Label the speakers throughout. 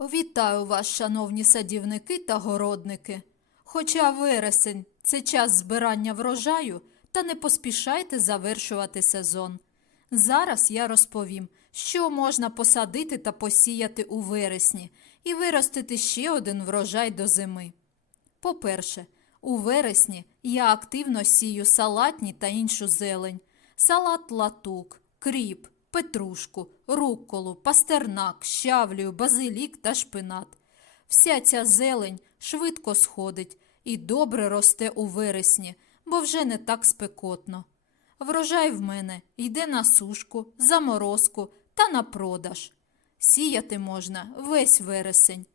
Speaker 1: Вітаю вас, шановні садівники та городники. Хоча вересень це час збирання врожаю, та не поспішайте завершувати сезон. Зараз я розповім, що можна посадити та посіяти у вересні і виростити ще один врожай до зими. По-перше, у вересні я активно сію салатні та іншу зелень, салат латук, кріп, петрушку, рукколу, пастернак, щавлію, базилік та шпинат. Вся ця зелень швидко сходить і добре росте у вересні, бо вже не так спекотно. Врожай в мене йде на сушку, заморозку та на продаж. Сіяти можна весь вересень.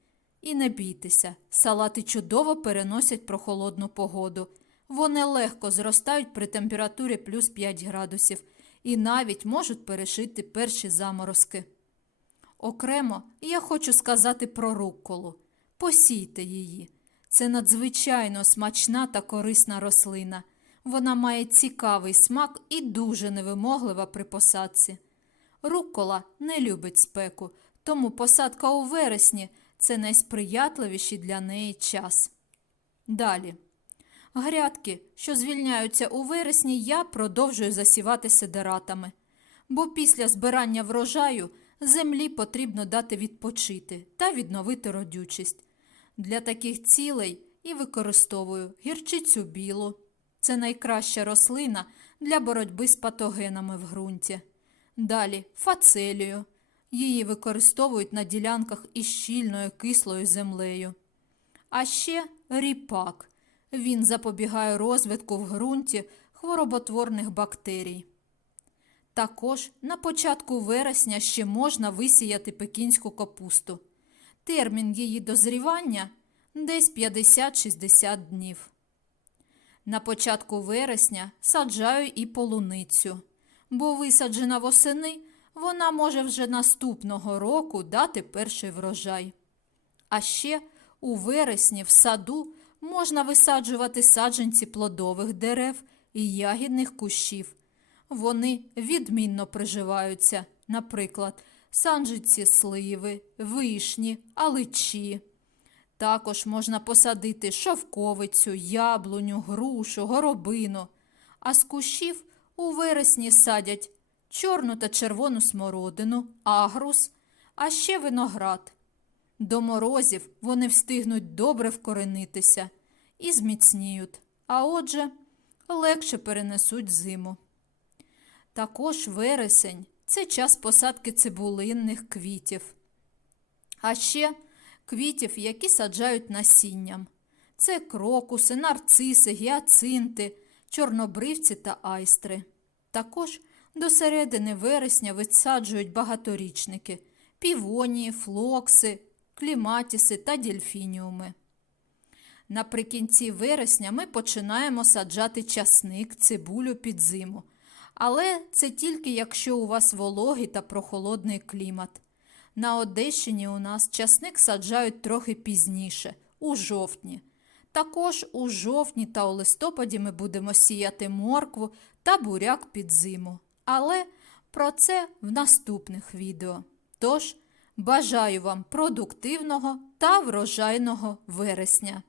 Speaker 1: І не бійтеся, салати чудово переносять прохолодну погоду. Вони легко зростають при температурі плюс 5 градусів і навіть можуть перешити перші заморозки. Окремо я хочу сказати про рукколу. Посійте її. Це надзвичайно смачна та корисна рослина. Вона має цікавий смак і дуже невимоглива при посадці. Руккола не любить спеку, тому посадка у вересні це найсприятливіший для неї час. Далі. Грядки, що звільняються у вересні, я продовжую засівати сидератами, бо після збирання врожаю землі потрібно дати відпочити та відновити родючість. Для таких цілей і використовую гірчицю білу. Це найкраща рослина для боротьби з патогенами в ґрунті. Далі фацелію. Її використовують на ділянках із щільною кислою землею. А ще ріпак. Він запобігає розвитку в ґрунті хвороботворних бактерій. Також на початку вересня ще можна висіяти пекінську капусту. Термін її дозрівання десь 50-60 днів. На початку вересня саджаю і полуницю, бо висаджена восени вона може вже наступного року дати перший врожай. А ще у вересні в саду можна висаджувати саджанці плодових дерев і ягідних кущів. Вони відмінно приживаються, наприклад, санджиці сливи, вишні, аличі. Також можна посадити шовковицю, яблуню, грушу, горобину, а з кущів у вересні садять чорну та червону смородину, агрус, а ще виноград. До морозів вони встигнуть добре вкоренитися і зміцніють, а отже, легше перенесуть зиму. Також вересень це час посадки цибулинних квітів. А ще квітів, які саджають насінням. Це крокуси, нарциси, гіацинти, чорнобривці та айстри. Також до середини вересня висаджують багаторічники півонії, флокси, кліматіси та дельфініуми. Наприкінці вересня ми починаємо саджати часник, цибулю під зиму. Але це тільки якщо у вас вологий та прохолодний клімат. На Одещині у нас часник саджають трохи пізніше, у жовтні. Також у жовтні та у листопаді ми будемо сіяти моркву та буряк під зиму. Але про це в наступних відео. Тож, бажаю вам продуктивного та врожайного вересня!